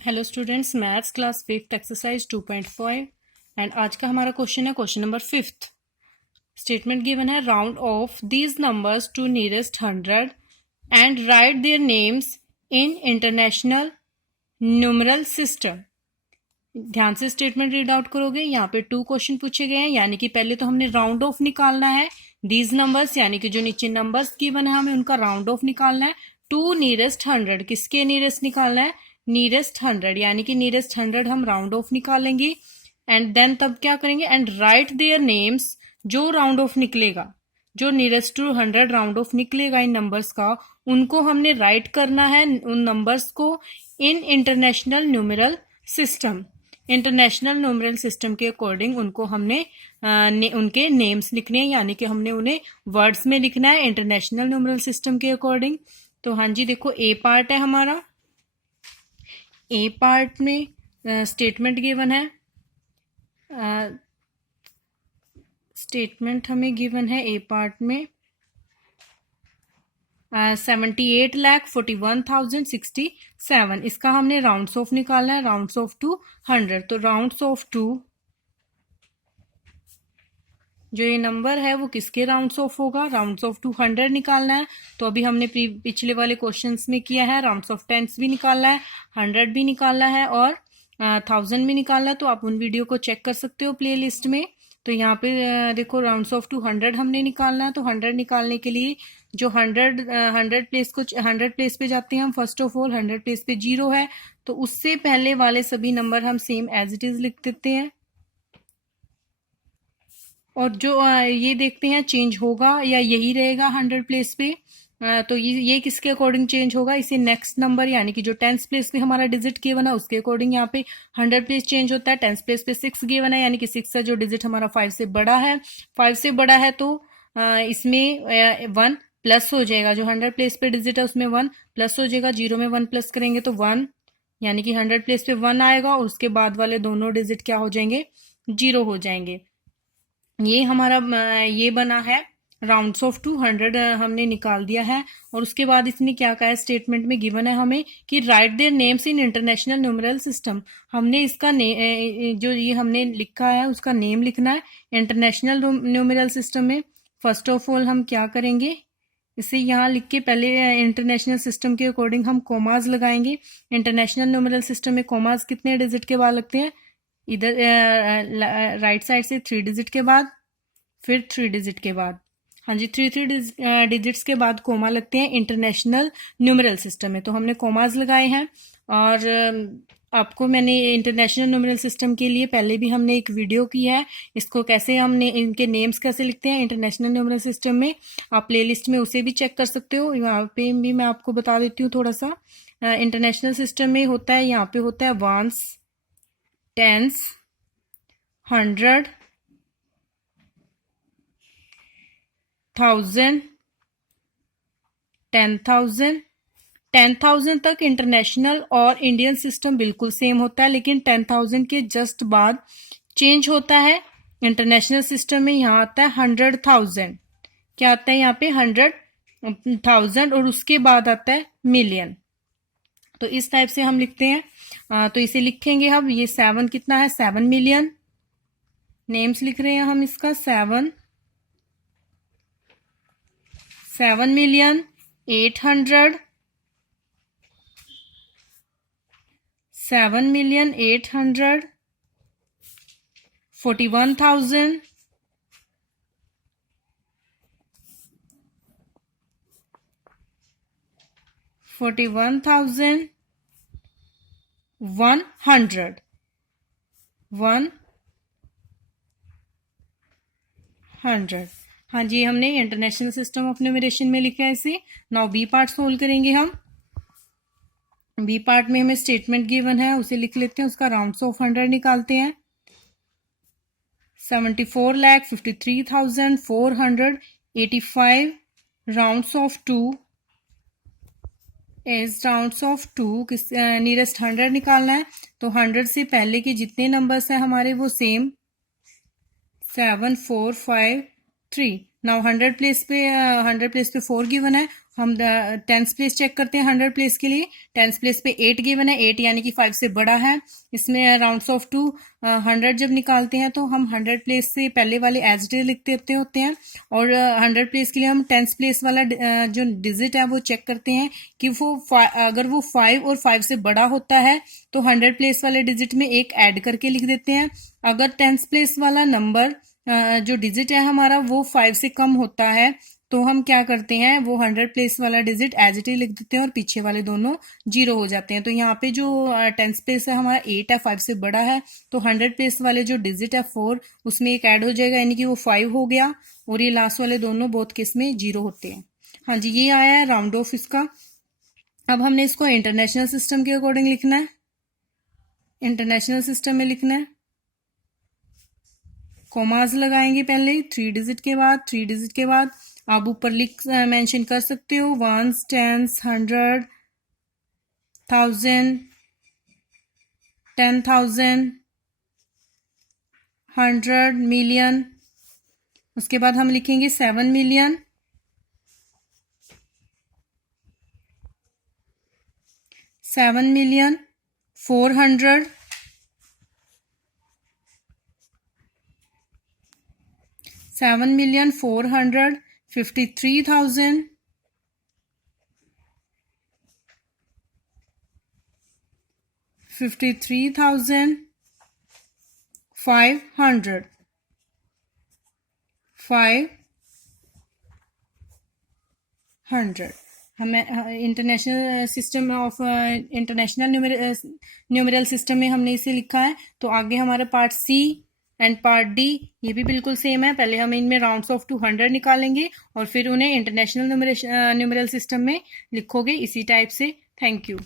Hello students, maths class fifth exercise 2.5 and आज का हमारा क्वेश्चन है question number fifth. Statement given है round off these numbers to nearest 100 and write their names in international numeral system. ध्यान से statement read out करोगे। यहाँ पे 2 क्वेश्चन पूछे गए हैं, यानी कि पहले तो हमने राउंड ऑफ निकालना है दीज नंबर्स, यानी कि जो नीचे नंबर्स गिवन है हमें उनका राउंड ऑफ निकालना है। टू नियरेस्ट 100, किसके नियरेस्ट निकालना है? नियरेस्ट 100, यानी कि नियरेस्ट 100 हम राउंड ऑफ निकालेंगे। एंड देन तब क्या करेंगे? एंड राइट देयर नेम्स, जो राउंड ऑफ निकलेगा, जो नियरेस्ट टू 100 राउंड ऑफ निकलेगा इन नंबर्स का, उनको हमने राइट करना है उन नंबर्स को इन international numeral system. International numeral system के अकॉर्डिंग उनको हमने उनके नेम्स लिखने हैं, यानी कि हमने उन्हें वर्ड्स में लिखना है इंटरनेशनल न्यूमरल सिस्टम के अकॉर्डिंग। तो हाँ जी, देखो ए पार्ट है हमारा। ए पार्ट में स्टेटमेंट गिवन है। स्टेटमेंट हमें गिवन है ए पार्ट में 78,41,067। इसका हमने राउंड्स ऑफ निकालना है, राउंड्स ऑफ टू 100। तो राउंड्स ऑफ टू, जो ये नंबर है वो किसके राउंड्स ऑफ होगा? राउंड्स ऑफ टू 100 निकालना है। तो अभी हमने पिछले वाले क्वेश्चंस में किया है, राउंड्स ऑफ टेंस भी निकालना है, 100 भी निकालना है और 1000 भी निकालना है। तो आप उन वीडियो को चेक कर सकते हो प्ले लिस्ट में। तो यहाँ पे देखो राउंड्स ऑफ टू 100 हमने निकालना है। तो 100 निकालने के लिए जो 100 प्लेस को 100 प्लेस पे जाते हैं हम। फर्स्ट ऑफ ऑल 100 प्लेस पे 0 है, तो उससे पहले वाले सभी नंबर हम सेम एज इट इज लिख देते हैं। और जो ये देखते हैं चेंज होगा या यही रहेगा 100 प्लेस पे। तो ये किसके अकॉर्डिंग चेंज होगा? इसे नेक्स्ट नंबर, यानी कि जो 10th प्लेस पे हमारा डिजिट गिवन है उसके अकॉर्डिंग यहाँ पे 100 प्लेस चेंज होता है। 10th प्लेस पे 6 गिवन है, यानी कि 6 का जो डिजिट हमारा 5 से बड़ा है, 5 से बड़ा है तो इसमें 1 प्लस हो जाएगा। जो 100 प्लेस पे डिजिट है उसमें 1 प्लस हो जाएगा। 0 में 1 प्लस करेंगे तो 1, यानी कि 100 प्लेस पे 1 आएगा और उसके बाद वाले दोनों डिजिट क्या हो जाएंगे? 0 हो जाएंगे। ये हमारा ये बना है राउंड्स ऑफ टू 100 हमने निकाल दिया है। और उसके बाद इसने क्या कहा है? स्टेटमेंट में गिवन है हमें कि right their names in international numeral system. हमने इसका जो ये हमने लिखा है उसका नेम लिखना है इंटरनेशनल न्यूमरल सिस्टम में। फर्स्ट ऑफ ऑल हम क्या करेंगे? इसे यहाँ लिख के पहले इंटरनेशनल सिस्टम के अकॉर्डिंग हम कोमाज लगाएंगे। इंटरनेशनल न्यूमरल सिस्टम में कोमाज कितने डिजिट के बाद लगते हैं? इधर राइट साइड से 3 डिजिट के बाद, फिर 3 डिजिट के बाद। हाँ जी, 3 डिजिट्स के बाद कोमा लगते हैं इंटरनेशनल न्यूमरल सिस्टम में। तो हमने कोमाज लगाए हैं। और आपको मैंने इंटरनेशनल न्यूमरल सिस्टम के लिए पहले भी हमने एक वीडियो की है, इसको कैसे हमने इनके नेम्स कैसे लिखते हैं इंटरनेशनल न्यूमरल सिस्टम में, आप प्लेलिस्ट में उसे भी चेक कर सकते हो। यहाँ पे भी मैं आपको बता देती हूँ थोड़ा सा। इंटरनेशनल सिस्टम में होता है, यहाँ पे होता है वंस, टेंस, 100, 1000, 10,000। 10,000 तक इंटरनेशनल और इंडियन सिस्टम बिल्कुल सेम होता है, लेकिन 10,000 के जस्ट बाद चेंज होता है इंटरनेशनल सिस्टम में। यहाँ आता है 100,000। क्या आता है यहाँ पे? 100,000। और उसके बाद आता है मिलियन। तो इस टाइप से हम लिखते हैं। तो इसे लिखेंगे हम। ये 7 कितना है? 7 मिलियन। नेम्स लिख रहे हैं हम इसका 7 मिलियन 800, 7 मिलियन 800, 41,000, 41,100, 100। हाँ जी, हमने इंटरनेशनल सिस्टम ऑफ न्यूमरेशन में लिखा है इसे। नाउ बी पार्ट सोल्व करेंगे हम। बी पार्ट में हमें स्टेटमेंट गिवन है, उसे लिख लेते हैं। उसका राउंड्स ऑफ 100 निकालते हैं। 74,53,485 rounds off to is rounds off to किस नियरेस्ट 100 निकालना है। तो 100 से पहले के जितने नंबर्स हैं हमारे वो सेम 7, 4, 5, 3। नाउ 100 प्लेस पे 4 गिवन है हम टेंस प्लेस चेक करते हैं 100 प्लेस के लिए। टेंस प्लेस पे 8 गिवन है, 8 यानी कि 5 से बड़ा है। इसमें राउंड्स ऑफ टू 100 जब निकालते हैं तो हम 100 प्लेस से पहले वाले एज इट इज लिख देते होते हैं, और 100 प्लेस के लिए हम टेंस प्लेस वाला जो डिजिट है वो चेक करते हैं कि वो अगर वो 5 और 5 से बड़ा होता है तो 100 प्लेस वाले डिजिट में एक ऐड करके लिख देते हैं। अगर टेंस प्लेस वाला नंबर जो डिजिट है हमारा वो 5 से कम होता है तो हम क्या करते हैं, वो 100 प्लेस वाला डिजिट एज इट इज लिख देते हैं और पीछे वाले दोनों 0 हो जाते हैं। तो यहाँ पे जो टेंस प्लेस है हमारा 8 है, 5 से बड़ा है, तो 100 प्लेस वाले जो डिजिट है 4 उसमें एक ऐड हो जाएगा, यानी कि वो 5 हो गया, और ये लास्ट वाले दोनों बोथ केस में 0 होते हैं। हाँ जी, ये आया है राउंड ऑफ इसका। अब हमने इसको इंटरनेशनल सिस्टम के अकॉर्डिंग लिखना है। इंटरनेशनल सिस्टम में लिखना है, कॉमास लगाएंगे पहले 3 डिजिट के बाद, 3 डिजिट के बाद आप ऊपर लिख मेंशन कर सकते हो 1s, 10s, 100, 1000, 10,000, 100 मिलियन। उसके बाद हम लिखेंगे 7 मिलियन, 7 मिलियन 400, 7 मिलियन 453,000, 53,500, 500। हमें international system of international numeral system में हमने इसे लिखा है। तो आगे हमारा part C and part D ये भी बिल्कुल सेम है। पहले हम इनमें राउंड्स ऑफ टू 100 निकालेंगे और फिर उन्हें इंटरनेशनल न्यूमेरल सिस्टम में लिखोगे इसी टाइप से। Thank you.